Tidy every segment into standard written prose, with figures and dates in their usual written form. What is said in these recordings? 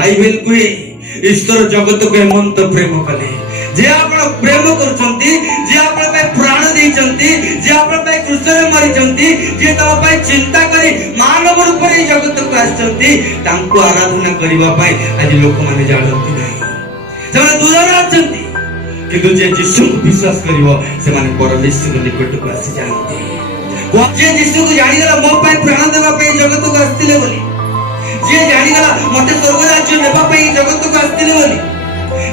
Bible कुहे ईश्वर जगत को एमंत प्रेम कले जे आपण प्रेम करछंती जे आपण पे प्राण देइछंती जे आपण पे क्रूस रे मरिछंती जे तम पे चिंता करी मानव रूप रे जगत को आछंती तांको आराधना करिवा पई आज लोक माने जानंती नाही जने दूर रहछंती किंतु जे यीशु को विश्वास करिवो से माने परमेश्वर निकट को आसी जानते जे यीशु को जानि गला मो पे प्राण देबा पे जगत को आस्तिले बोली जे जानि गला मते स्वर्ग राज्य नेबा पे जगत को आस्तिले बोली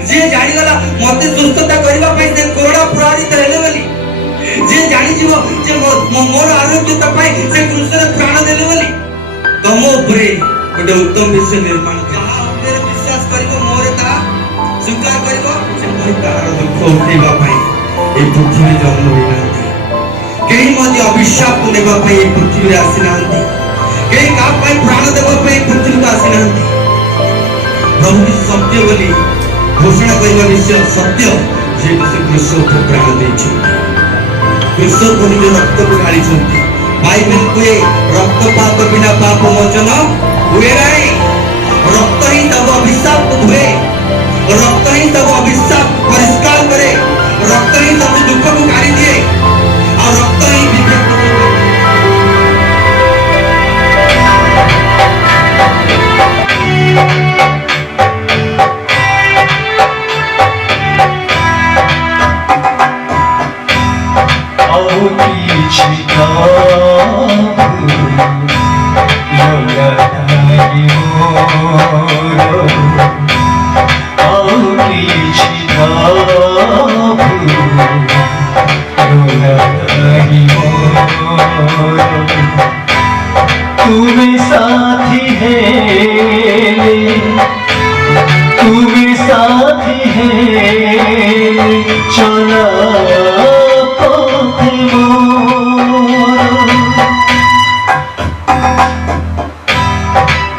जे जानि गला मते सुस्थता करबा पे से कोरोना प्रहरित हेले बोली जे जानि जीवो जे मोर आरोग्यता पे से क्रूस रे प्राण देले बोली तम ऊपरे गोटे उत्तम विषय निर्माण जहा ऊपर विश्वास करिवो मोर ता स्वीकार करिवो से मोर तार दुख उठेबा पे ए पृथ्वी जन्म होई नांती केही मध्ये अभिशाप नेबा पे ए पृथ्वी रे आसी नांती केही का पे प्राण देबा पे ए पृथ्वी को आसी नांती प्रभु सत्य बोली घोषणा करने विषय सत्य जे से कृष्ण को प्राण देछि कृष्ण को निज रक्त को ढाली छंती बाइबल को रक्त पाप बिना पाप मोचन हुए नहीं रक्त ही तब अभिशाप को धोए रक्त ही तब अभिशाप परिष्कार करे रक्त ही तब दुख को गाड़ी दिए और रक्त ही विवेक तुम्हें साथी है तुम्हें साथी है चला पथ मोर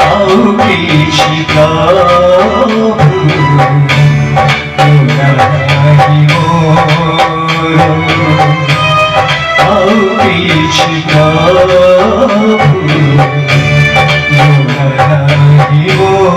आओ पीछे प्रभु नहीं मोर आओ पीछे प्रभु नहीं मोर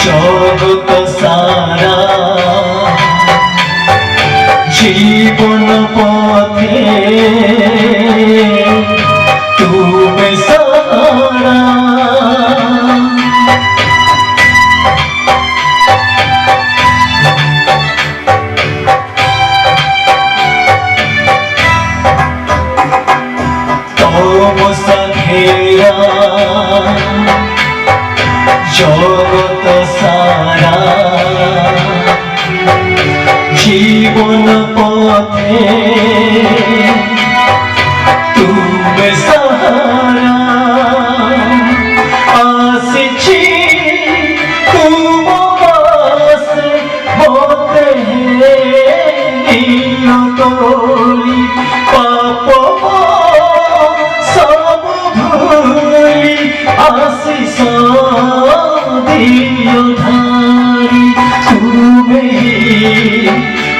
जगत सारा जीवन पथे तुम सारा तुम सखेरा जगत सारा जीवन पथे तुम सहारा आसिछि तुम पास होते हैं तोली पाप सब भूली आशीष धारी तुम्हें ही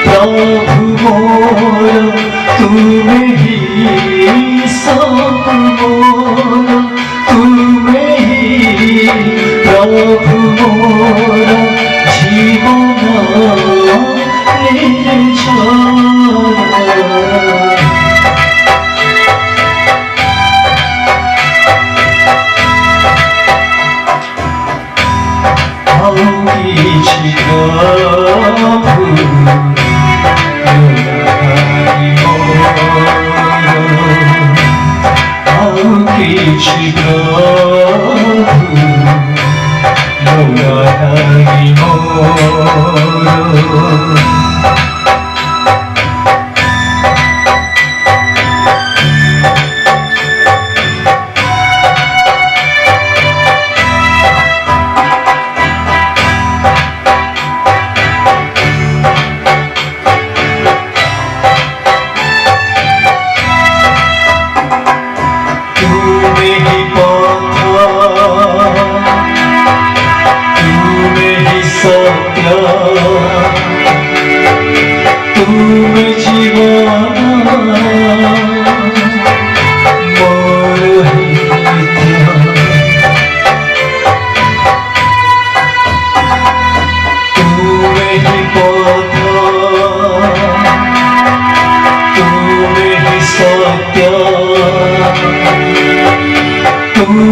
प्रभु मोर तुम्हें ही सब मोर तुम्हें ही प्रभु मोर जीवन निर्झर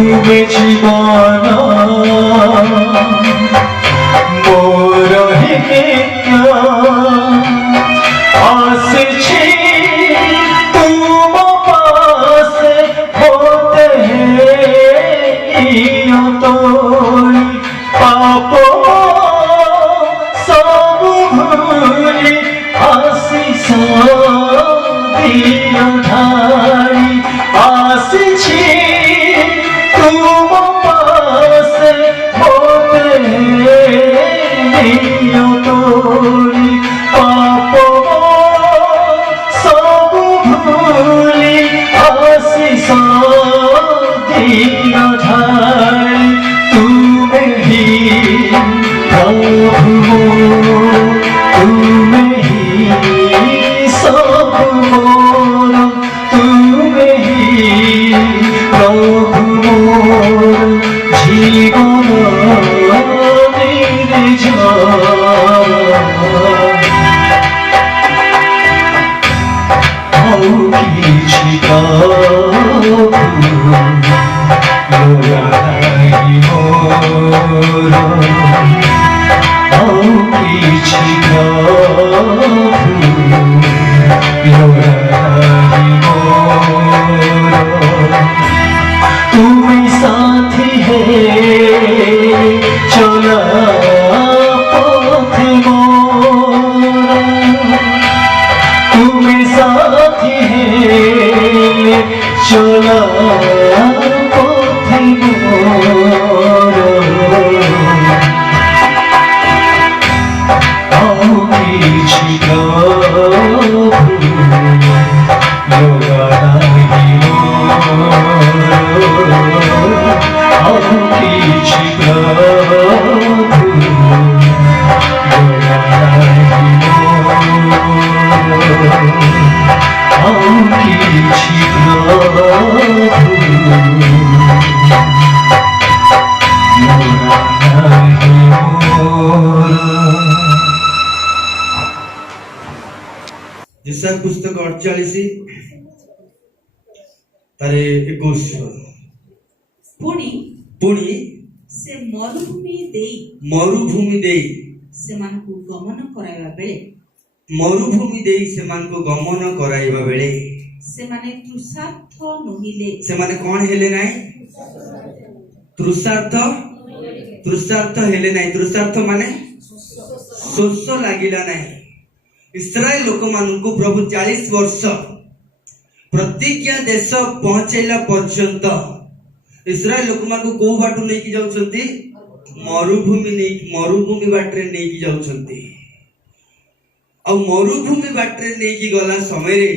তুমি জীবন মোর নিত্য আসছি তুম পাশে হতে তোরি পাপ সবু ভুলি আশিস দিও ধারি আসছি তুম পাশে হতে তোরি পাপ সবু ভুলি আশিস দিও ধারি তুমি হি প্রভু তুমি হি সব মোর তুমি হি প্রভু মোর জীবন নির্ঝর ଆଉ କିଛି ପ୍ରଭୁ ଲୋଡ଼ା ନାହିଁ ମୋର ଆଉ କିଛି ପ୍ରଭୁ ଲୋଡ଼ା ନାହିଁ ମୋର তুমি সাথী হে চলা পথে মোর তুমি সাথী হে চলা পথে মোর আও কিছু প্রভু লোড়া নাই মোর আও কিছু প্রভু লোড়া নাই মোর আও কিছু প্রভু লোড়া নাই মোর जिसा पुस्तक 48 तारे 21 पुणी पुणी से मरुभूमि देई सेमानकु गमन कराइबा बेले मरुभूमि देई सेमानकु गमन कराइबा बेले सेमाने तृषार्थ नहिले सेमाने कोन हेले नाही तृषार्थ हेले नाही तृषार्थ माने शोष लागिला नाही इस्राएल लोक मानकु प्रभु 40 वर्ष प्रतिज्ञा देश पहुंचैला पर्यंत इस्राएल लोक मानकु को बाटू नै कि जाउछंती मरुभूमि बाटरे नै कि जाउछंती आ मरुभूमि बाटरे नै कि गला समय रे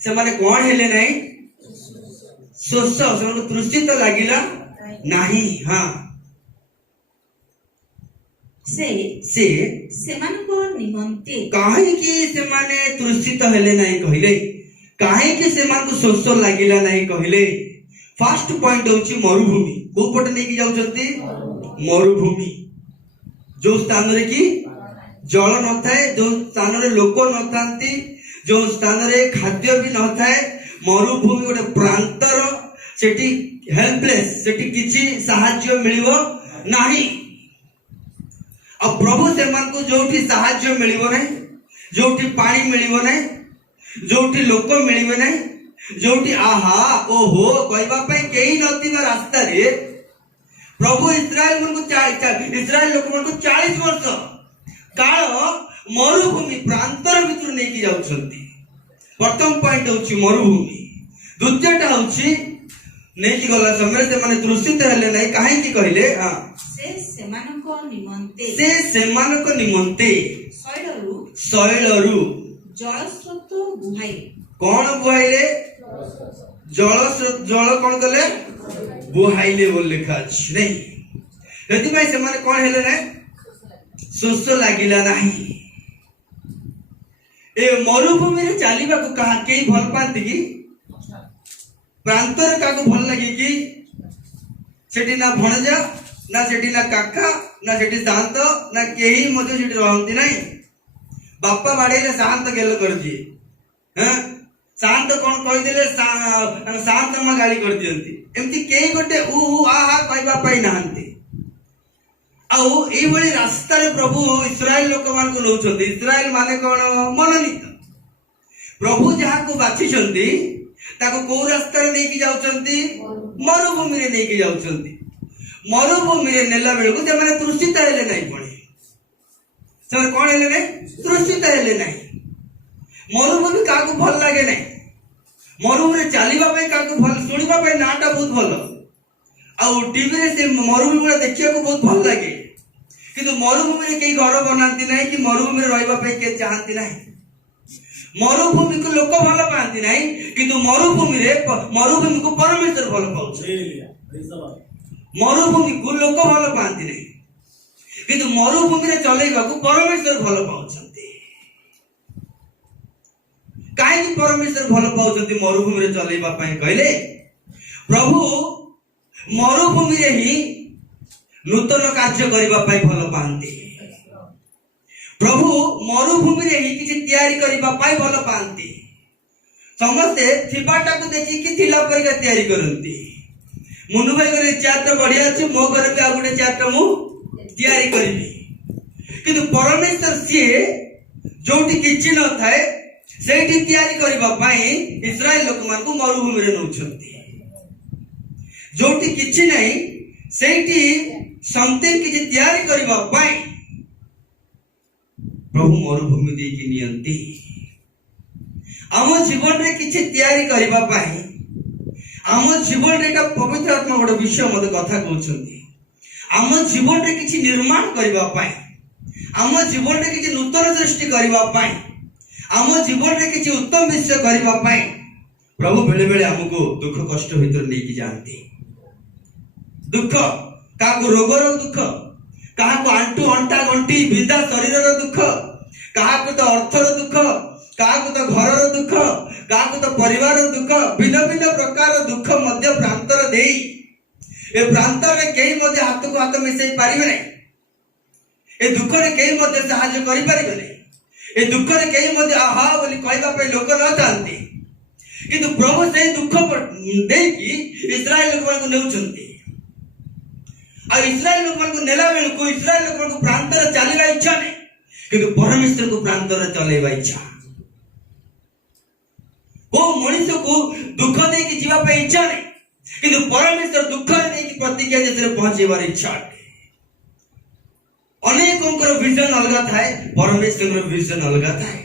से माने कोन हेले नै शोष से तृषित लागिला नाही हां से सेमानको निमन्ते काहे कि से माने तृषित हेले नाही कहिले काहे कि से मानको शोष लागिला नाही कहिले फर्स्ट पॉइंट होची मरुभूमि को पटे नै कि जाउछंती मरुभूमि जो स्थान रे कि जल न थाए जो स्थान रे लोक न थांती जो स्थान रे खाद्य भी न थाए मरुभूमि गोटे प्रांतर सेठी हेल्पलेस सेठी किछि सहाय्य मिलिबो नाही आ प्रभु से मान को जोठी सहाय्य मिलिबो नै जोठी पानी मिलिबो नै जोठी लोक मिलिबो नै जोठी आहा ओहो कहबा पे केही नथिबा रास्ता रे प्रभु इस्राएल मन को इस्राएल लोक मन को 40 वर्ष काल मरुभूमि प्रांतर भितर नै कि जाउछंती प्रथम पॉइंट होची मरुभूमि द्वितीयटा होची नै कि गला समय से माने तृषित हेले नै काहे कि कहले हां से सेमानको निमन्ते शैलरु जलस्रोत बुहाई कोन बुहाइले जल कोन कले बुहाइले बोल लिखा अछि नहीं यदि भाई से माने कोन हेले नै शोष लागिला नाही ए मरुभूमि रे चालिबा को कहा केही भल पांती कि प्रांतर का को भल लागी कि सेठी ना भणजा ना सेठी ना काका ना सेठी शांत ना केही मधे सेठी रहंती नाही बापा बाड़े शांत गेल कर दिए हैं शांत कौन कहीदेले शांत माँ गाली कर दियंती एमती केही गोटे उ आहा कहबा पाई नाहंती आउ एई भली रास्ता रे प्रभु इस्राएल लोक मान को नउछंती इस्राएल माने कोन मनोनीत प्रभु जहा को बाछिछंती ताको को रास्ता रे नेकी जाउछंती मरुभूमि रे नेकी जाउछंती मरुभूमि रे नेला बेलको जे माने तृषित हेले नै पड़े सर कोन हेले नै तृषित हेले नै मरुभूमि काको भल लागे नै मरुभूमि रे चालीबा पई काको भल सुनिबा पई नाटा बहुत भल आउ टीवी रे से मरुभूमि गुड़ा देखिया को बहुत भल लागे किंतु मरुभूमि रे केही घर बनांती नै कि मरुभूमि रे रहबा पई के चाहंती नै मरुभूमि को लोक भल पाती नै किंतु मरुभूमि को परमेश्वर भल पाउछ मरुभूमि को लोक भल पाती नै किंतु मरुभूमि रे चलेबा को परमेश्वर भल पाउछंती काहे परमेश्वर भल पाउछंती मरुभूमि रे चलेबा पई कहले प्रभु मरुभूमि रे ही नूतन कार्य करबा पई भल पांती प्रभु मरुभूमि रे ही किछि तयारी करबा पई भल पांती समस्ते थिबाटा को देखि कि थिला परिका तयारी करंती मुनु भाई करे चाट बढ़िया अछि मो घर पे आ गुटे चाट मु तयारी करबी किंतु परमेश्वर सिए जोटी किछि न थाए सेठी तयारी करबा पई इस्राएल लोक मान को मरुभूमि रे नउछंती जोटी किछि नै सेठी समथिंग किछि तयारी करबा पई प्रभु मरुभूमि दे कि नियंती आम जीवन रे किछि तयारी करबा पई आम जीवन रे एटा पवित्र आत्मा गोटे विषय मते कथा कहउछंती आम जीवन रे किछि निर्माण करबा पई आम जीवन रे किछि नूतन सृष्टि करबा पई आम जीवन रे किछि उत्तम विषय करबा पई प्रभु बेले बेले हमको दुख कष्ट भीतर नै कि जानती दुख काको रोगर दुख काको आंटू अंटा गंटी विदा शरीर रो दुख काको तो अर्थर दुख काको तो घर रो दुख काको तो परिवार रो दुख भिन्न भिन्न प्रकार दुख मध्य प्रांतर देई ए प्रांतर रे केही मध्य हाथ को हाथ मिसई पारिबे नै ए दुख रे केही मध्य सहायता करि पारिबे नै ए दुख रे केही मध्य आहा बोली कहबा पे लोक न जानती किंतु प्रभु से दुख देई कि इस्राएल लोक को नेउछंती आ इस्राएल लोक को नेला बेल को इस्राएल लोक को प्रांतर चलेबा इच्छा नै किंतु परमेश्वर को प्रांतर चलेबा इच्छा वो मनुष्य को दुख दे कि जीवा पे इच्छा नै किंतु परमेश्वर दुख दे कि प्रतिज्ञा देश रे पहुंचेबार इच्छा अनेकों विजन अलग थाए परमेश्वर विजन अलग थाए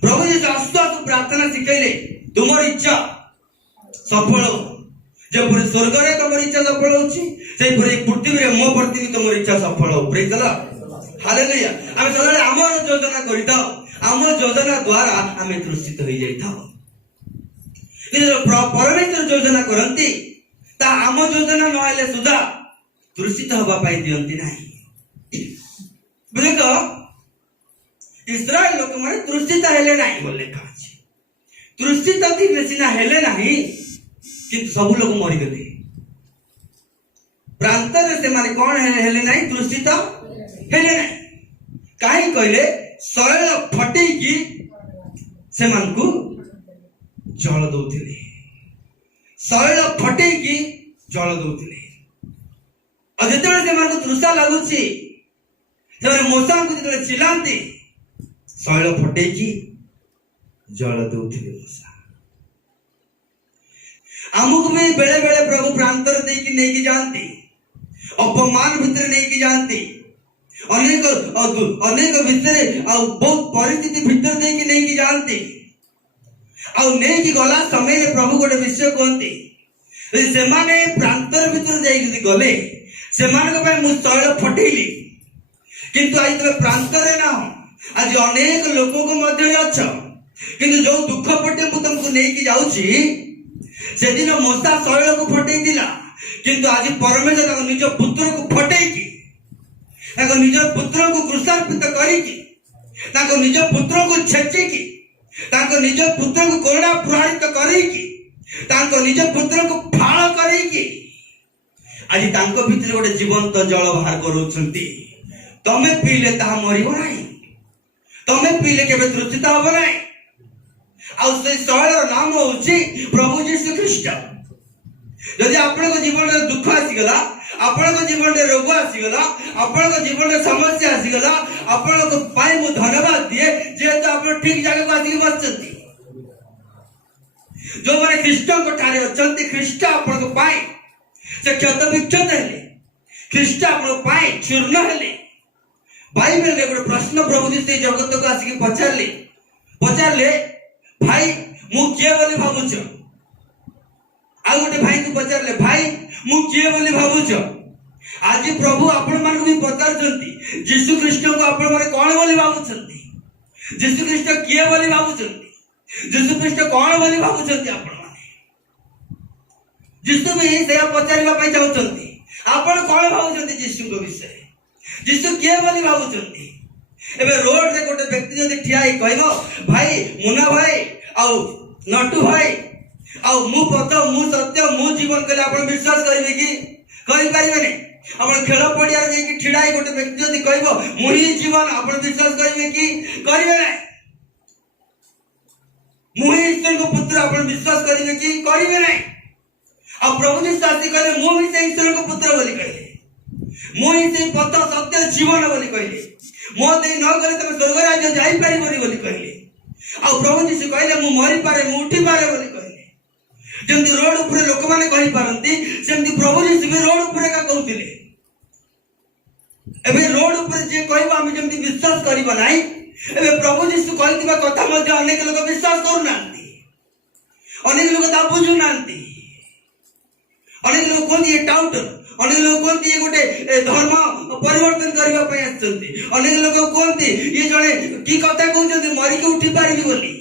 प्रभु जी आसु प्रार्थना शिखैले तुमर इच्छा सफल हो जब स्वर्ग रे तुम इच्छा सफल होची से पूरी पृथ्वी रे मो प्रति तुम इच्छा सफल हो प्रेज द लॉर्ड हालेलुया हम सदाले हमर योजना करिता हम योजना द्वारा हमें तृषित हो जाइता परमेश्वर योजना करंती ता हम योजना न आले सुधा तृषित होबा पाई दियंती नाही बुझे तो इस्राएल लोक माने तृषित हेले नाही बोल लेखा अछि तृषित थी बेसिना हेले नाही किंतु सब लोग मरि गले प्रांतर से माने कोन हेले नाही तृषित हेले नाही काहे कहले सरल फटै की से मान को जल दउथिले सरल फटै की जल दउथिले आ जेतले से मान को तृषा लागुची जब मूसा को जब चिल्लाते शैल फटे की जल दउथिले मूसा आमुक भी बेले बेले प्रभु प्रांतर दे कि नहीं की जानती अपमान भीतर नहीं की जानती अनेक भीतर बहुत परिस्थिति भीतर दे कि नहीं की जानती आ नहीं की गला समय रे प्रभु गोटे विषय कहती से माने प्रांतर भीतर जाई गले से मानक पे मु शैल फटेली किंतु आज तुम प्रांतरे ना हो आज अनेक लोगों को मध्य अच्छ किंतु जो दुख पटे मु तुमको नहीं की जाउची से दिन मूसा शैल को फटै दिला किंतु आज परमेश्वर ताको निज पुत्र को फटै की ताको निज पुत्र को क्रूसार्पित करी की ताको निज पुत्र को छेची की ताको निज पुत्र को कोरडा प्रहारित करी की ताको निज पुत्र को फाळ करी की आज तांको भीतर गोटे जीवंत जल बाहर करूछंती तमे पीले ता मरिबो नाही तमे पीले केबे तृषित होबो नाही ଆଉ ସେ ଶୈଳର ନାମ ହଉଛି ପ୍ରଭୁ ଯୀଶୁ ଖ୍ରୀଷ୍ଟ। ଯଦି ଆପଣଙ୍କ ଜୀବନରେ ଦୁଃଖ ଆସିଗଲା, ଆପଣଙ୍କ ଜୀବନରେ ରୋଗ ଆସିଗଲା, ଆପଣଙ୍କ ଜୀବନରେ ସମସ୍ୟା ଆସିଗଲା, ଆପଣଙ୍କ ପାଇଁ ମୁଁ ଧନ୍ୟବାଦ ଦିଏ ଯେହେତୁ ଆପଣ ଠିକ ଜାଗାକୁ ଆସିକି ବସିଛନ୍ତି। ଯୋଉମାନେ ଖ୍ରୀଷ୍ଟଙ୍କ ଠାରେ ଅଛନ୍ତି, ଖ୍ରୀଷ୍ଟ ଆପଣଙ୍କ ପାଇଁ ସେ କ୍ଷତ ବିକ୍ଷତ ହେଲେ, ଖ୍ରୀଷ୍ଟ ଆପଣଙ୍କ ପାଇଁ ଚୂର୍ଣ୍ଣ ହେଲେ। ବାଇବେଲରେ ଗୋଟେ ପ୍ରଶ୍ନ ପ୍ରଭୁ ଯୀଶୁ ଏଇ ଜଗତକୁ ଆସିକି ପଚାରିଲେ ଭାଇ ମୁଁ କିଏ ବୋଲି ଭାବୁଛ? ଆଉ ଗୋଟେ ଭାଇଙ୍କୁ ପଚାରିଲେ ଭାଇ ମୁଁ କିଏ ବୋଲି ଭାବୁଛ? ଆଜି ପ୍ରଭୁ ଆପଣ ମାନଙ୍କୁ ବି ପଚାରୁଛନ୍ତି ଯୀଶୁ ଖ୍ରୀଷ୍ଟଙ୍କୁ ଆପଣ ମାନେ କଣ ବୋଲି ଭାବୁଛନ୍ତି? ଯୀଶୁ ଖ୍ରୀଷ୍ଟ କିଏ ବୋଲି ଭାବୁଛନ୍ତି? ଯୀଶୁ ଖ୍ରୀଷ୍ଟ କଣ ବୋଲି ଭାବୁଛନ୍ତି ଆପଣ ମାନେ? ଯୀଶୁ ବି ସେଇଆ ପଚାରିବା ପାଇଁ ଚାହୁଁଛନ୍ତି, ଆପଣ କଣ ଭାବୁଛନ୍ତି ଯୀଶୁଙ୍କ ବିଷୟରେ? ଯୀଶୁ କିଏ ବୋଲି ଭାବୁଛନ୍ତି? ଏବେ ରୋଡରେ ଗୋଟେ ବ୍ୟକ୍ତି ଯଦି ଠିଆ ହେଇ କହିବ ଭାଇ ମୁନା ଭାଇ ଆଉ ନଟୁ ଭାଇ ଆଉ ମୁଁ ପଥ ମୁଁ ସତ୍ୟ ମୁଁ ଜୀବନ କହିଲେ ଆପଣ ବିଶ୍ୱାସ କରିବେ କି? କରିପାରିବେନି। ଆପଣ ଖେଳ ପଡିଆରେ ଯାଇକି ଛିଡା ହେଇ ଗୋଟେ ବ୍ୟକ୍ତି ଯଦି କହିବ ମୁଁ ହିଁ ଜୀବନ, ଆପଣ ବିଶ୍ୱାସ କରିବେ କି? କରିବେ ନାହିଁ। ମୁଁ ହିଁ ଈଶ୍ୱରଙ୍କ ପୁତ୍ର, ଆପଣ ବିଶ୍ୱାସ କରିବେ କି? କରିବେ ନାହିଁ। ଆଉ ପ୍ରଭୁ ଯୀଶୁ ଆସି କହିଲେ ମୁଁ ହିଁ ସେ ଈଶ୍ୱରଙ୍କ ପୁତ୍ର ବୋଲି କହିଲେ, ମୁଁ ହିଁ ସେଇ ପଥ ସତ୍ୟ ଜୀବନ ବୋଲି କହିଲେ, ମୋ ଦେଇ ନ ଗଲେ ତମେ ସ୍ୱର୍ଗ ରାଜ୍ୟ ଯାଇପାରିବନି ବୋଲି କହିଲେ। ଆଉ ପ୍ରଭୁ ଯୀଶୁ କହିଲେ ମୁଁ ମରିପାରେ ମୁଁ ଉଠିପାରେ ବୋଲି କହିଲେ। ଯେମିତି ରୋଡ ଉପରେ ଲୋକମାନେ କହିପାରନ୍ତି, ସେମିତି ପ୍ରଭୁ ଯୀଶୁ ବି ରୋଡ ଉପରେ ଏକା କହୁଥିଲେ। ଏବେ ରୋଡ ଉପରେ ଯିଏ କହିବ ଆମେ ଯେମିତି ବିଶ୍ୱାସ କରିବା ନାହିଁ, ଏବେ ପ୍ରଭୁ ଯୀଶୁ କହିଥିବା କଥା ମଧ୍ୟ ଅନେକ ଲୋକ ବିଶ୍ୱାସ କରୁନାହାନ୍ତି, ଅନେକ ଲୋକ ତା ବୁଝୁନାହାନ୍ତି। ଅନେକ ଲୋକ କୁହନ୍ତି ଏ ଟାଉଟର, ଅନେକ ଲୋକ କୁହନ୍ତି ଇଏ ଗୋଟେ ଧର୍ମ ପରିବର୍ତ୍ତନ କରିବା ପାଇଁ ଆସିଛନ୍ତି, ଅନେକ ଲୋକ କୁହନ୍ତି ଇଏ ଜଣେ କି କଥା କହୁଛନ୍ତି ମରିକି ଉଠି ପାରିବି ବୋଲି।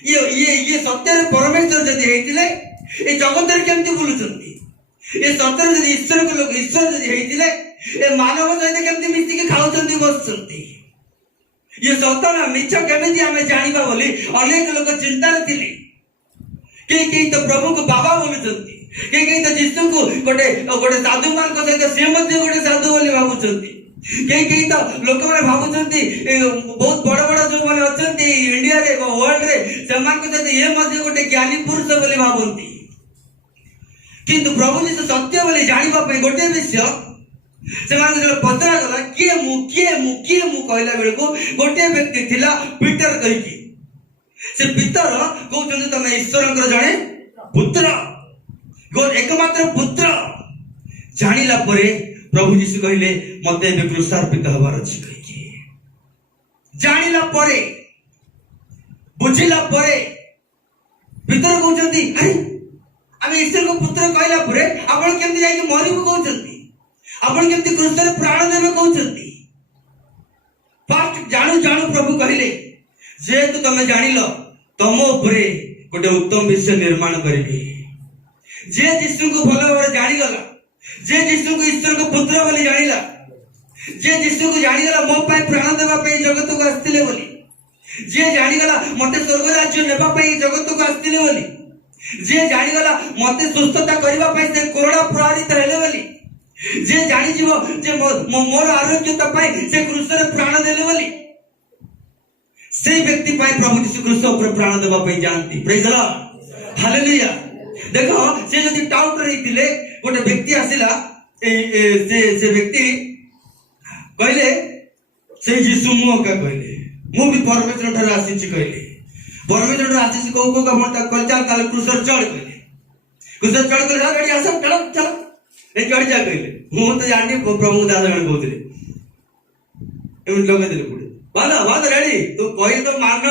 ଇଏ ସତ୍ୟରେ ପରମେଶ୍ୱର ଯଦି ହେଇଥିଲେ ଏ ଜଗତରେ କେମିତି ବୁଲୁଛନ୍ତି? ଏ ସତ୍ୟରେ ଯଦି ଈଶ୍ୱରଙ୍କ ଲୋକ ଈଶ୍ୱର ଯଦି ହେଇଥିଲେ ଏ ମାନବ ସହିତ କେମିତି ମିଶିକି ଖାଉଛନ୍ତି ବସୁଛନ୍ତି? ଇଏ ସତ ନା ମିଛ କେମିତି ଆମେ ଜାଣିବା ବୋଲି ଅନେକ ଲୋକ ଚିନ୍ତାରେ ଥିଲେ। କେହି ତ ପ୍ରଭୁଙ୍କୁ ବାବା ବୋଲୁଛନ୍ତି, କେହି ତ ଯୀଶୁଙ୍କୁ ଗୋଟେ ସାଧୁ ମାନଙ୍କ ସହିତ ସିଏ ମଧ୍ୟ ଗୋଟେ ସାଧୁ ବୋଲି ଭାବୁଛନ୍ତି। କେହି ତ ଲୋକମାନେ ଭାବୁଛନ୍ତି ବହୁତ ବଡ ବଡ ଯୋଉମାନେ ଅଛନ୍ତି ଇଣ୍ଡିଆରେ ୱାର୍ଲଡରେ ସେମାନଙ୍କ ସହିତ ଇଏ ମଧ୍ୟ ଗୋଟେ ଜ୍ଞାନୀ ପୁରୁଷ ବୋଲି ଭାବନ୍ତି। କିନ୍ତୁ ପ୍ରଭୁ ଯୀଶୁ ସତ୍ୟ ବୋଲି ଜାଣିବା ପାଇଁ ଗୋଟିଏ ବିଷୟ ସେମାନଙ୍କୁ ଯେତେବେଳେ ପଚରାଗଲା କିଏ ମୁଁ କହିଲା ବେଳକୁ ଗୋଟିଏ ବ୍ୟକ୍ତି ଥିଲା ପିଟର କହିକି। ସେ ପିତର କହୁଛନ୍ତି ତମେ ଈଶ୍ୱରଙ୍କର ଜଣେ ପୁତ୍ର, ଏକମାତ୍ର ପୁତ୍ର। ଜାଣିଲା ପରେ ପ୍ରଭୁ ଯୀଶୁ କହିଲେ ମତେ ଏବେ କ୍ରୁଶାର୍ପିତ ହବାର ଅଛି କହିକି। ଜାଣିଲା ପରେ ବୁଝିଲା ପରେ ପିତର କହୁଛନ୍ତି ଆରେ ଆମେ ଈଶ୍ୱରଙ୍କ ପୁତ୍ର କହିଲା ପରେ ଆପଣ କେମିତି ଯାଇକି ମରିବୁ କହୁଛନ୍ତି? ଆପଣ କେମିତି କ୍ରୁଶରେ ପ୍ରାଣ ଦେବେ କହୁଛନ୍ତି? ଫାଷ୍ଟ ଜାଣୁ ପ୍ରଭୁ କହିଲେ ଯେହେତୁ ତମେ ଜାଣିଲ ତମ ଉପରେ ଗୋଟେ ଉତ୍ତମ ବିଷୟ ନିର୍ମାଣ କରିବି। ଯିଏ ଯୀଶୁଙ୍କୁ ଭଲ ଭାବରେ ଜାଣିଗଲା, ଯିଏ ଯୀଶୁଙ୍କୁ ଈଶ୍ୱରଙ୍କ ପୁତ୍ର ବୋଲି ଜାଣିଲା, ଯିଏ ଯୀଶୁଙ୍କୁ ଜାଣିଗଲା ମୋ ପାଇଁ ପ୍ରାଣ ଦେବା ପାଇଁ ଜଗତକୁ ଆସିଥିଲେ ବୋଲି, ଯିଏ ଜାଣିଗଲା ମତେ ସ୍ୱର୍ଗ ରାଜ୍ୟ ନେବା ପାଇଁ ଜଗତକୁ ଆସିଥିଲେ ବୋଲି, ଯିଏ ଜାଣିଗଲା ମତେ ସୁସ୍ଥତା କରିବା ପାଇଁ ସେ କୋରଡା ପ୍ରହାରିତ ହେଲେ ବୋଲି, ଯିଏ ଜାଣିଯିବ ଯେ ମୋର ଆରୋଗ୍ୟତା ପାଇଁ ସେ କ୍ରୁଶରେ ପ୍ରାଣ ଦେଲେ ବୋଲି, ସେଇ ବ୍ୟକ୍ତି ପାଇଁ ପ୍ରଭୁ ଯୀଶୁ କ୍ରୁଶ ଉପରେ ପ୍ରାଣ ଦେବା ପାଇଁ ଯାଆନ୍ତି। ପ୍ରେଜ୍ ଦ ଲର୍ଡ, ହାଲେଲୁୟା। ଦେଖ ସେ ଯଦି ଟାଉଟର ହେଇଥିଲେ, ଗୋଟେ ବ୍ୟକ୍ତି ଆସିଲା, ସେ ବ୍ୟକ୍ତି କହିଲେ ସେ ଯୀଶୁ ମୁଁ ଏକା କହିଲେ ମୁଁ ବି ପରମେଶ୍ୱର ଠାରୁ ଆସିଛି କହିଲେ, ପରମେଶ୍ୱର ଠାରୁ ଆସିଛି କହୁ ଆପଣ ତାକୁ କହିଲେ ଚାଲ ତାହେଲେ କ୍ରୁଶରେ ଚଢ କହିଲେ। କ୍ରୁଶରେ ଚଢ କହିଲେ ଗାଡି ଆସ ଚାଲ ଚାଲ ଏ ଚଢି ଯା କହିଲେ। ମୁଁ ତ ଜାଣିନି ପ୍ରଭୁଙ୍କୁ ଦାସ ଜଣେ କହୁଥିଲେ, ଏମିତି ଲଗେଇଦେଲେ ପୁଣି ବାନ୍ଧ ରେଡି ତୁ କହିଲି ତ ମାନ,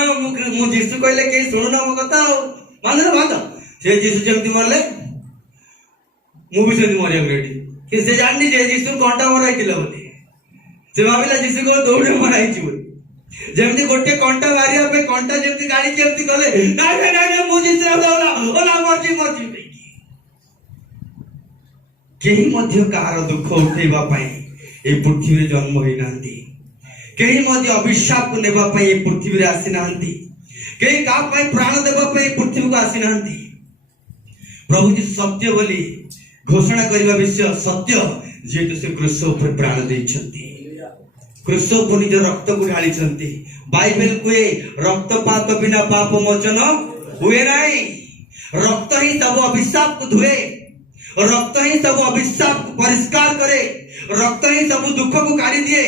ମୁଁ ଯୀଶୁ କହିଲେ କେହି ଶୁଣୁନ ମୋ କଥା ଆଉ ବାନ୍ଧ। ସେ ଯୀଶୁ ଯେମିତି ମରିଲେ ମୁଁ ବି ସେମିତି ମରିବାକୁ ରେଡି। କିନ୍ତୁ ସେ ଜାଣିନି ଯେ ଯୀଶୁ କଣ୍ଟା ମରା ହେଇଥିଲା ବୋଲି। ସେ ଭାବିଲା ଯୀଶୁ କଣ ଦୌଡିରେ ମରା ହେଇଛି ବୋଲି। ଯେମିତି ଗୋଟେ କଣ୍ଟା ମାରିବା ପାଇଁ କଣ୍ଟା ଯେମିତି ଗାଳିକି ଏମିତି କଲେ ନାଇଁ ମୁଁ ଯୀଶୁ ମରିଛି। କେହି ମଧ୍ୟ କାହାର ଦୁଃଖ ଉଠେଇବା ପାଇଁ ଏ ପୃଥିବୀରେ ଜନ୍ମ ହେଇନାହାନ୍ତି, କେହି ମଧ୍ୟ ଅଭିଶାପ ନେବା ପାଇଁ ଏ ପୃଥିବୀରେ ଆସିନାହାନ୍ତି, କେହି କାହା ପାଇଁ ପ୍ରାଣ ଦେବା ପାଇଁ ଏ ପୃଥିବୀକୁ ଆସିନାହାନ୍ତି। ପ୍ରଭୁ ଯୀଶୁ ସତ୍ୟ ବୋଲି ଘୋଷଣା କରିବା ବିଷୟ ସତ୍ୟ, ଯେହେତୁ ସେ କ୍ରୁଶ ଉପରେ ପ୍ରାଣ ଦେଇଛନ୍ତି। क्रूस को निज रक्त को ढाली बाइबल कुए रक्तपात बिना पाप मोचन हुए नहीं। रक्त ही सब अभिशाप को धुए, रक्त ही सब अभिशाप को परिष्कार करे, रक्त ही सब दुख को काढ़ी दिए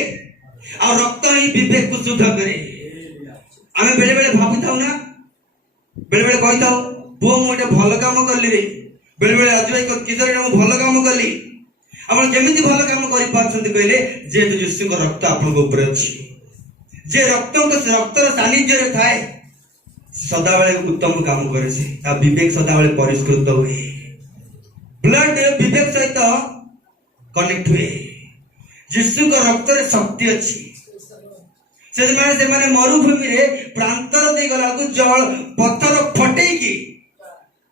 और रक्त ही विवेक को शुद्ध करे। आमे बेले बेले भाबी थाउ ना, बेले बेले कहि थाउ पुओ मोटे भल काम करली रे, बेले बेले अजय को किदरे मो भल काम करली। आपण केमिति भल काम करि पाछन्ति कहले जे यीशु को रक्त आपन को ऊपर अछि, जे रक्तर सानिध्य रे थाए सदा बेले उत्तम काम करे छे, ता विवेक सदा बेले परिष्कृत हुए, ब्लड विवेक सहित कनेक्ट हुए। यीशु को रक्त रे शक्ति अछि। से माने मरुभूमि रे प्रांतर दे गला को जल पत्थर फटेई की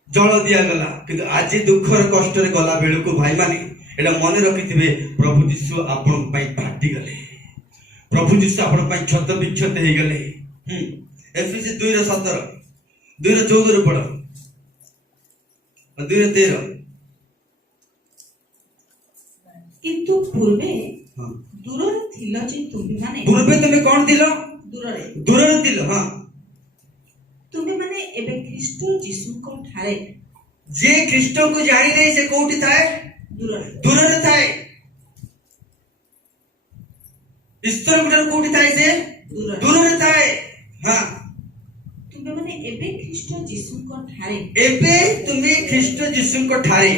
जल दिया गला, किंतु आज दुख रे कष्ट रे गला बेले को भाई माने एटा मन रखिथिबे प्रभु यीशु आपन पई फाटी गले, प्रभु यीशु आपन पई क्षत विक्षत हे गले। एफएससी 2:17 2:14 पढ़ 2:13। किंतु पूर्वे दूर थिल जे तुमे माने, पूर्वे तुमे कोन थिल? दूर थिल। हां तुमे माने एबे ख्रीष्ट यीशु को ठारे, जे ख्रीष्ट को जानि नै से कोठी थाए? दूर रे थाए। ईश्वर गुडर कोठी थाए? से दूर रे थाए। हां तुमे माने एबे ख्रीष्ट यीशु को ठारे, एबे तुमे ख्रीष्ट यीशु को ठारे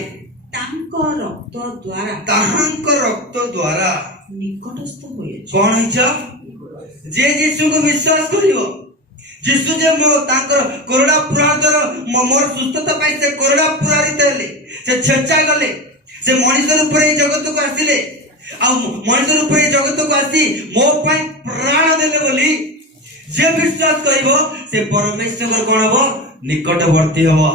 तांको रक्त द्वारा, ताहांको रक्त द्वारा निकटस्थ होय। कोन हिचा? जे यीशु को विश्वास करिवो, यीशु जे मो तांकर कोरडा पुरादर मोर सुस्थता पाई से कोरडा पुरारी तेले से छेचा गले, से मनुष्य रूप रे जगत को आसिले आ मनुष्य रूप रे जगत को आसी मो पाई प्राण देले बोली जे विश्वास करिवो से परमेश्वर कोन हबो? निकटवर्ती हबो।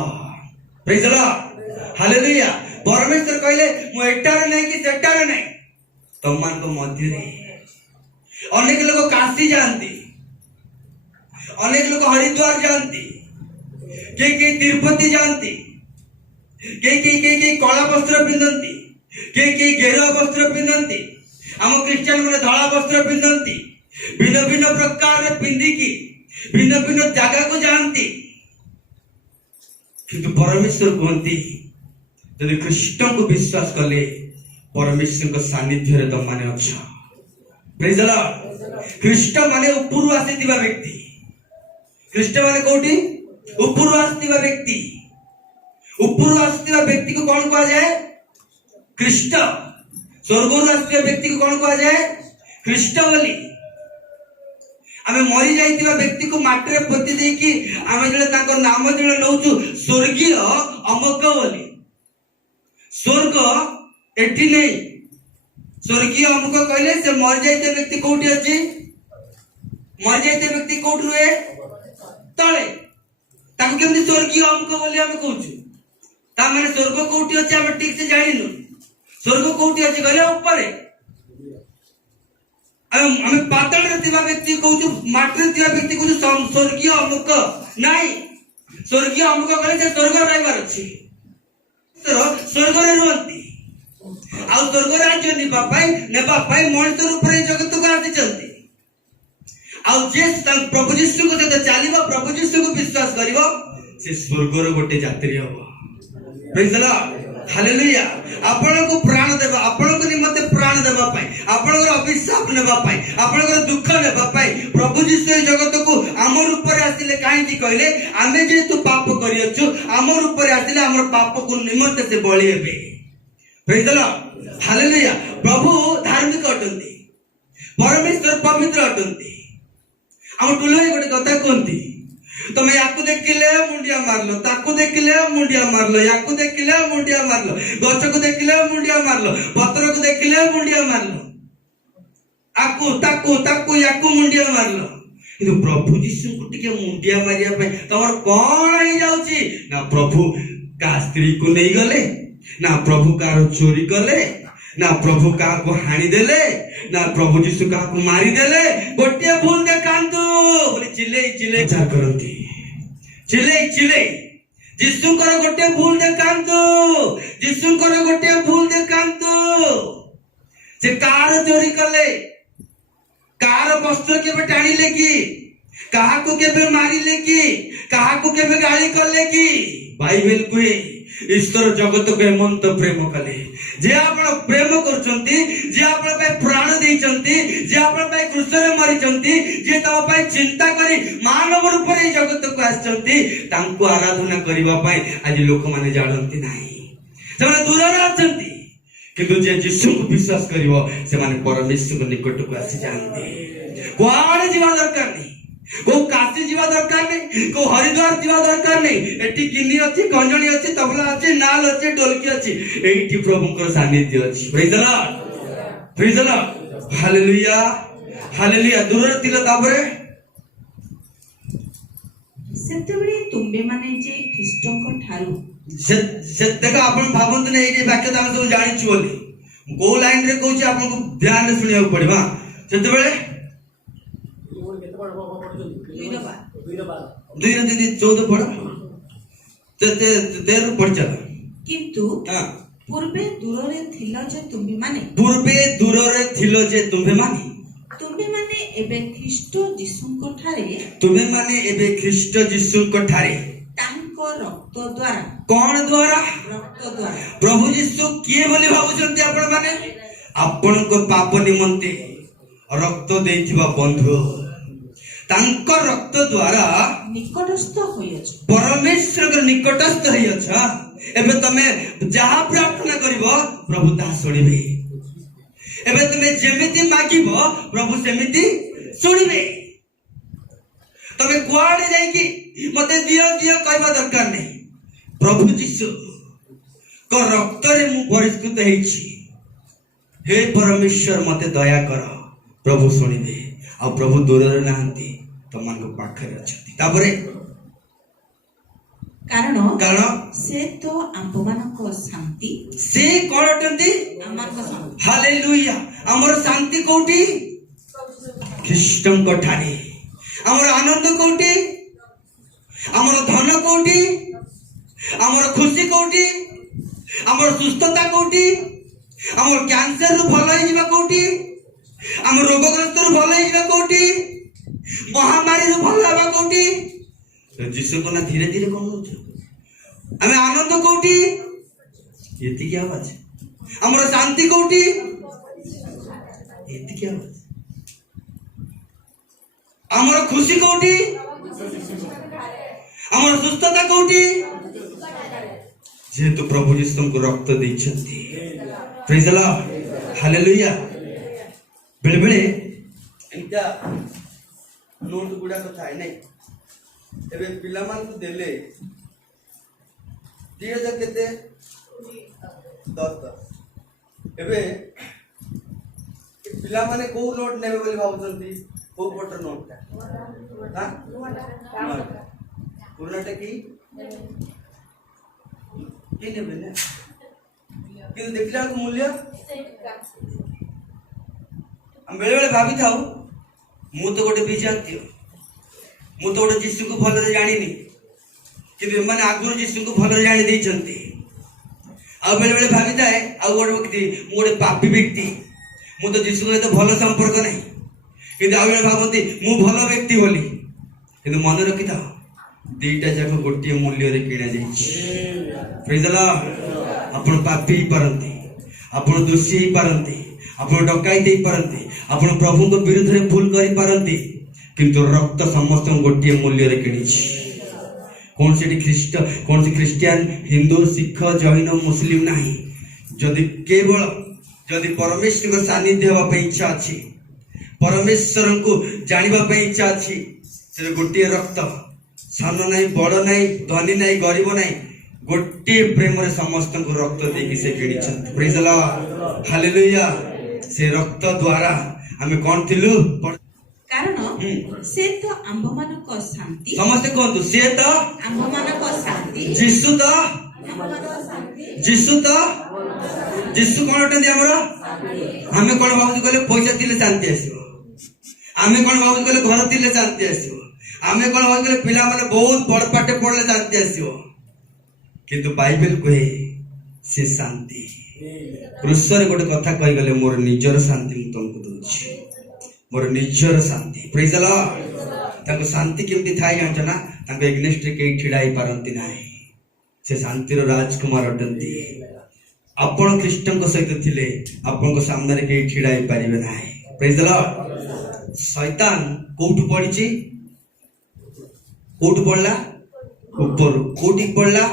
Praise the Lord, hallelujah. परमेश्वर कहले मो एटारे नै कि सेटारे नै, तममान को मध्य रे। अनेक लोग काशी जानती, अनेक लोग हरिद्वार जानती, के तिरुपति जानती, के कला वस्त्र पिंधती, के गेरुआ वस्त्र पिंधती। आम क्रिश्चियन माने धला वस्त्र पिंधती, भिन्न भिन्न प्रकार रे पिंधिकी भिन्न भिन्न जगह को जानती, किंतु परमेश्वर कहती यदि ख्रीष्ट को विश्वास कले परमेश्वर को सानिध्य रे तुम माने अच्छा। Praise the Lord. ख्रीष्ट माने ऊपर आसीथिबा व्यक्ति, ख्रीष्ट माने कोठी? ऊपर आसीथिबा व्यक्ति। ऊपर आसीथिबा व्यक्ति को कौन कहा जाए? ख्रीष्ट। स्वर्गरु आसीथिबा व्यक्ति को कौन कहा जाए? ख्रीष्ट बोली। आमे मरी जाइतिबा व्यक्ति को माटी रे पोति देकी आमे जले ताको नाम जले नउचु स्वर्गीय अमक बोली। स्वर्ग एठी नै, स्वर्गीय अमुक कहले से मर जाइते व्यक्ति कोठी अछि? मर जाइते व्यक्ति कोठी रुए? तळे। ताको केमति स्वर्गीय अमुक बोली आमे कहउछु? ता माने स्वर्ग कोठी अछि आमे ठीक से जानिनु। स्वर्ग कोठी अछि गले ऊपर। आमे पाताल रे थिबा व्यक्ति कहउछु, माटी रे थिबा व्यक्ति कहउछु स्वर्गीय अमुक नाही। स्वर्गीय अमुक कहले जे स्वर्ग रहबार अछि, स्वर्ग रे रुहंती। आ स्वर्ग राज्य नेबा पाई मनुष्य रूप रे जगत को आसीचंती। आ जे प्रभु यीशु को जते चालिबो, प्रभु यीशु को विश्वास करिवो, से स्वर्ग रो गोटे यात्री हबो। Praise the Lord, hallelujah. आपण को प्राण देबा, आपण को निमते प्राण देबा पाई, आपण को अभिशाप नेबा पाई, आपण को दुख नेबा पाई प्रभु यीशु जगत को हमर ऊपर आसिले। काहे कि कहले आमे जे तू पाप करियछु, हमर ऊपर आसिले हमर पाप को निमते से बळी हेबे। Praise the Lord, hallelujah. प्रभु धार्मिक अटंती, परमेश्वर पवित्र अटंती। हम टुलई गोटे कथा कहंती, तमे याकु देखिले मुंडिया मारलो, ताकु देखिले मुंडिया मारलो, याकु देखिले मुंडिया मारलो, गछ को देखिले मुंडिया मारलो, पत्र को देखिले मुंडिया मारलो, आकु ताकु ताकु याकु मुंडिया मारलो। किंतु प्रभु यीशु को टिके मुंडिया मारिया पे तमर कोन आइ जाउची ना? प्रभु का स्त्री को नहीं गले ना, प्रभु का चोरी कले ना, प्रभु का को हानि देले ना, प्रभु यीशु का को मारी देले। गोटे भूल देखांतु बोली चिल्ले चिल्ले चार करंती, चिल्ले चिल्ले यीशु कर गोटे भूल देखांतु, यीशु कर गोटे भूल देखांतु। से कार चोरी कले, कार वस्त्र केबे टाणिले कि काहाको केबे मारिले कि काहाको केबे गाली करले कि बाइबल कुहे ईश्वर जगत को एमंत प्रेम कले जे आपण प्रेम करचंती जे आपण पे प्राण देचंती जे आपण पे क्रूस रे मरिचंती जे तम पे चिंता करी मानव रूप रे जगत को आछंती तांको आराधना करिवा पई आज लोक माने जानंती नाही से दूर रहचंती किंतु जे यीशु को विश्वास करिवो से माने परमेश्वर को निकट को आसी जानते कोआडे जीवा दरकार नहीं को काशी जीवा दरकार नहीं को हरिद्वार जीवा दरकार नहीं एटी गिन्नी अछि गंजणी अछि तबला अछि नाल अछि ढोलकी अछि एटी प्रभु को सानिध्य अछि praise the Lord praise the Lord hallelujah hallelujah दूर तिला ताबरे सेतेबेले तुंबे माने जे ख्रीष्टଙ୍କ ଠାରୁ से देखो आपण भावंत ने एटी वाक्य त हम सब जानि छु बोली को लाइन रे कहूची आपण को ध्यान से सुनिया पड़िबा सेतेबेले 2:14 पढ़ तेर पढ़ चल किंतु पूर्वे दूर रे थिलो जे तुंबे माने पूर्वे दूर रे थिलो जे तुंबे माने एबे ख्रीष्ट यीशुଙ୍କ ठारे तुमे माने एबे ख्रीष्ट यीशुଙ୍କ ठारे तांको रक्त द्वारा कोन द्वारा रक्त द्वारा प्रभु यीशु किए बोली भाबुचंती आपण माने आपण को पाप निमंते रक्त देथिबा बंधु तांको रक्त द्वारा निकटस्थ होइछ परमेश्वर के निकटस्थ होइछ एबे तमे जहा प्रार्थना करिवो प्रभु ता सुनिबे एबे तमे जेमिति मागिबो प्रभु सेमिति सुनिबे तमे कुआडे जाई कि मते दियो दियो कहबा दरकार नहीं प्रभु यीशु को रक्त रे मु परिष्कृत हेछि हे परमेश्वर मते दया कर प्रभु सुनिबे आ प्रभु दूर रे नाहंती तमन को पाखरे अछती तापरे कारण से तो आंपमानको शांति से कोन अटंती आमाको शांति हालेलुया हमर शांति कोठी ख्रीष्टन को ठारे हमर आनंद कोठी हमर धन कोठी हमर खुशी कोठी हमर सुस्थता कोठी हमर कैंसर रु भलो हिबा कोठी हम रोगग्रस्त रु भलो हिबा कोठी महामारी रु भलो हिबा कोठी यीशु को ना धीरे धीरे कौन होछ हमें आनंद कोठी एति क्या आवाज हमर शांति कोठी एति क्या आवाज हमर खुशी कोठी हमर सुस्थता कोठी जेतु प्रभु यीशु को रक्त दैछंती प्रेज द लॉर्ड हालेलुया बेले बेले एटा नोट गुडा कथा है नै एबे पिला मान को देले 3000 केते 10 एबे पिला माने को नोट नेबे बोली भाबुचंती को पटर नोट ता हां पुराटा की नेबे ने कि देखला को मूल्य हम बेले बेले भाबी थाउ मु तो गोटे बिजांती मु तो गोटे यीशु को भलरे जानिनी कि माने आगुर यीशु को भलरे जानि दैछंती आ बेले बेले भाबी थाए आ गोटे व्यक्ति मु गोटे पापी व्यक्ति मु तो यीशु को तो भलो संपर्क नहीं कि आ बेले भाबंती मु भलो व्यक्ति बोली कि मन रखि था दीटा जाक गोटे मूल्य रे किना जाइछि प्रेज द लॉर्ड आपण पापी परंती आपण दोषी परंती आपण डकाई दे परंती आपण प्रभु को विरुद्ध रे भूल करि परंती किंतु रक्त समस्त गोटे मूल्य रे किनिछि कौन से ख्रीष्ट कौन से क्रिश्चियन हिंदू सिख जैन मुस्लिम नहीं जदि केवल जदि परमेश्वर को सानिध्य होबा पे इच्छा अछि परमेश्वर को जानिबा पे इच्छा अछि से गोटे रक्त सान नहीं बड़ नहीं धनी नहीं गरीब नहीं गोटे प्रेम रे समस्त को रक्त देकी से किनिछन प्रेज द लॉर्ड हालेलुया से रक्त द्वारा हमें कौन थिलु कारण से तो आंबमानको शांति समस्त कहतु से तो आंबमानको शांति यीशु तो आंबमानको शांति यीशु कौन अटंदी हमर हमें कौन भाबु कहले पैसा दिले शांति आसीबो हमें कौन भाबु कहले घर दिले शांति आसीबो हमें कौन भाबु कहले पिला माने बहुत बड़ पाटे पढले शांति आसीबो किंतु बाइबल कहे से शांति क्रूस रे गोटे कथा कहि गले मोर निजर शांति मु तुमको दोछि मोर निजर शांति प्रेज द लॉर्ड ताको शांति केमती थाई जानछ ना ताको एग्नेस्ट रे के ठिडाई पारंती नाही से शांतिर राजकुमार अटंती आपण ख्रीष्टन को सहित थिले आपण को सामने रे के ठिडाई पारिबे नाही प्रेज द लॉर्ड शैतान कोठु पडिछि कोठु पडला ऊपर कोठी पडला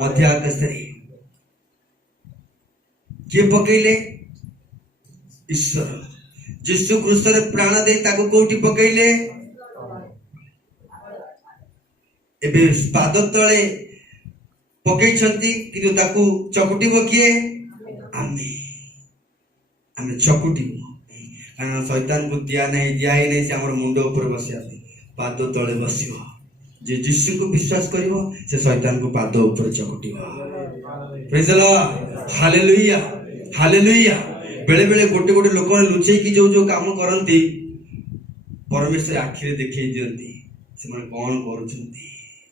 मध्य आकाश रे के पकैले ईश्वर जीशु क्रूस रे प्राण दे ताको कोठी पकैले एबे पाद तळे पकैछंती किंतु ताकू चकुटिबो किए आमे आमे चकुटिबो कारण शैतान को दिया नहीं से हमर मुंड ऊपर बसिया पाद तळे बसियो जे जीशु को विश्वास करिवो से शैतान को पाद ऊपर चकुटिबो praise the Lord hallelujah hallelujah बेले बेले गोटे गोटे लोक लुचै की जो काम करंती परमेश्वर आखिरे देखै दियंती से मन कोन करूछंती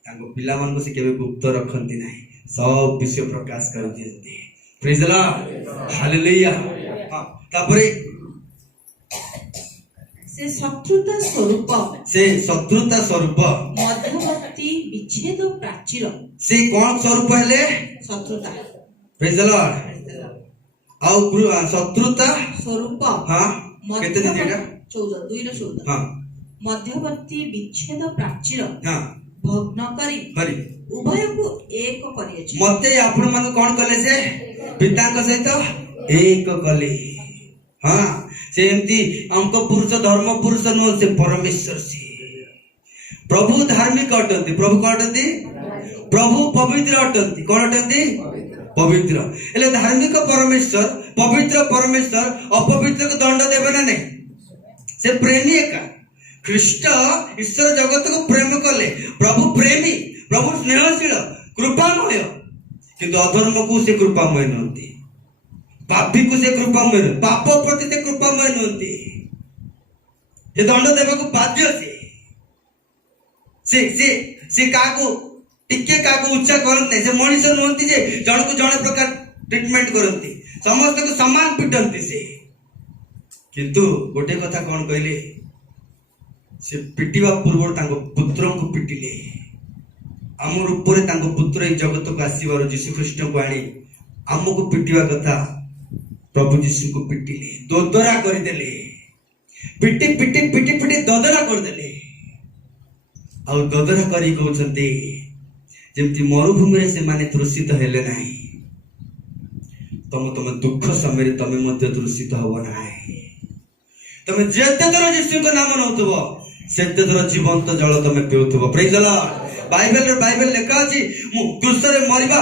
तांको पिला मन को से केबे गुप्त रखंती नाही सब विषय प्रकाश कर दियंती प्रेज द लॉर्ड हालेलुया हां तापरे से शत्रुता स्वरूप मध्यवर्ती विच्छेद प्राचीर से कौन स्वरूप हेले शत्रुता प्रेज द लॉर्ड आउ शत्रुता स्वरूप हां केते दिन एटा 14 2 रो 14 हां मध्यवर्ती विच्छेद प्राचीर हां भग्न करी उभय को एक करियछि मते आपण मन कोन कले से पिता को सहित एक कले हां से एमती हमको पुरुष धर्म पुरुष न से परमेश्वर से प्रभु धार्मिक अटंती प्रभु कोन अटंती प्रभु पवित्र अटंती कोन अटंती पवित्र एले धार्मिक परमेश्वर पवित्र परमेश्वर अपवित्र को दंड देबे ना नहीं से प्रेमी एका ख्रीष्ट ईश्वर जगत को प्रेम कले प्रभु प्रेमी प्रभु स्नेहशील कृपामय किंतु अधर्म को से कृपामय नहंती पापी को से कृपामय पाप प्रति से कृपामय नहंती ये दंड देबा को बाध्य से काको टिके काको उच्चा करते से मनुष्य नहंती जे जण को जण प्रकार ट्रीटमेंट करंती समस्त को समान पिटंती से किंतु गोटे कथा कोन कहले से पिटिवा पूर्व तांको पुत्र को पिटिले आमर ऊपर तांको पुत्र ए जगत को आसीबार यीशु ख्रीष्ट को आनी आमको पिटिवा कथा प्रभु यीशु को पिटिले दोदरा कर देले पिटी पिटी पिटी पिटी दोदरा कर देले आ दोदरा करी कहउछंती जेमती मरुभूमि रे से माने तृषित हेले नाही तम दुख समय तमे मध्य तृषित हो नाही तमे जेते थर यीशु को नाम नउतबो सेते थर जीवंत जल तमे पिउतबो प्रेज द लॉर्ड बाइबल लेखा अछि मु क्रूस रे मरिबा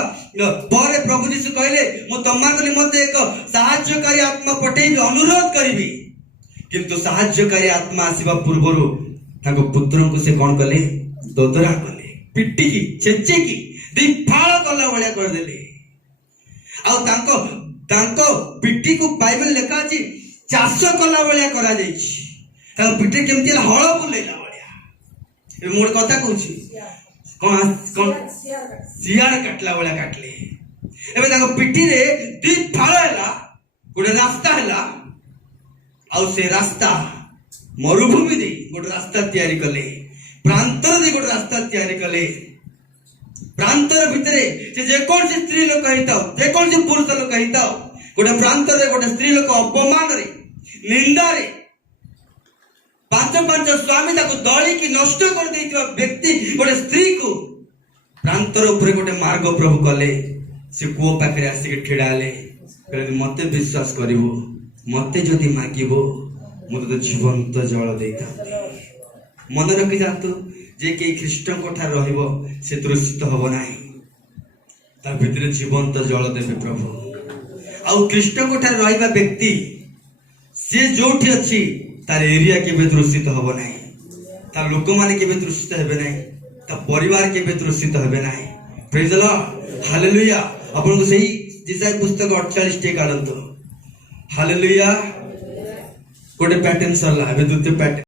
परे प्रभु यीशु कहले मु तमाक निमंते एक सहायकारी आत्मा पठेबी अनुरोध करबी किंतु सहायकारी आत्मा आसीबा पूर्वरु ताको पुत्र को से कोन कले दोदरा कले पिट्टी की चेचे की दिफाळ कला भलिया कर देले आ तांको पिट्टी को बाइबल लेखा अछि चाष कला भलिया करा जाईछि ताको पिट्टी केमती हळ बुलेला भलिया ए मोर कथा कहूछि कौन सियार काटला भलिया काटले एबे ताको पिट्टी रे दिफाळ हैला गोटे रास्ता हैला आ से रास्ता मरुभूमि दे गोटे रास्ता तैयारी कले प्रांतर दे गोटे रास्ता तैयारी कले प्रांतर भितरे जे कौन सी स्त्री लोक कहिताओ जे कौन सी पुरुष लोक कहिताओ गोटे प्रांतर रे गोटे स्त्री लोक अपमान रे निंदा रे पांच स्वामी ताको दली की नष्ट कर देइतबा व्यक्ति गोटे स्त्री को प्रांतर ऊपर गोटे मार्ग प्रभु कले से कुओ पाखरे आसी के ठेडाले कहले मते विश्वास करिवो मते जदि मागिबो मु तो जीवंत जल देइता मन रखि जातु जे के ख्रीष्ट कोठा रहिबो से तृषित हबो नाही ता भितरे जीवंत जल देबे प्रभु आ ख्रीष्ट कोठा रहिबा व्यक्ति से जोठी अछि तार एरिया केबे तृषित हबो नाही ता लोक माने केबे तृषित हेबे नाही ता परिवार केबे तृषित हेबे नाही प्रेज द लॉर्ड हालेलुया आपण को सही जिसाई पुस्तक 48 टे काढंतो हालेलुया गोटे पैटर्न सरला एबे द्वितीय पैटर्न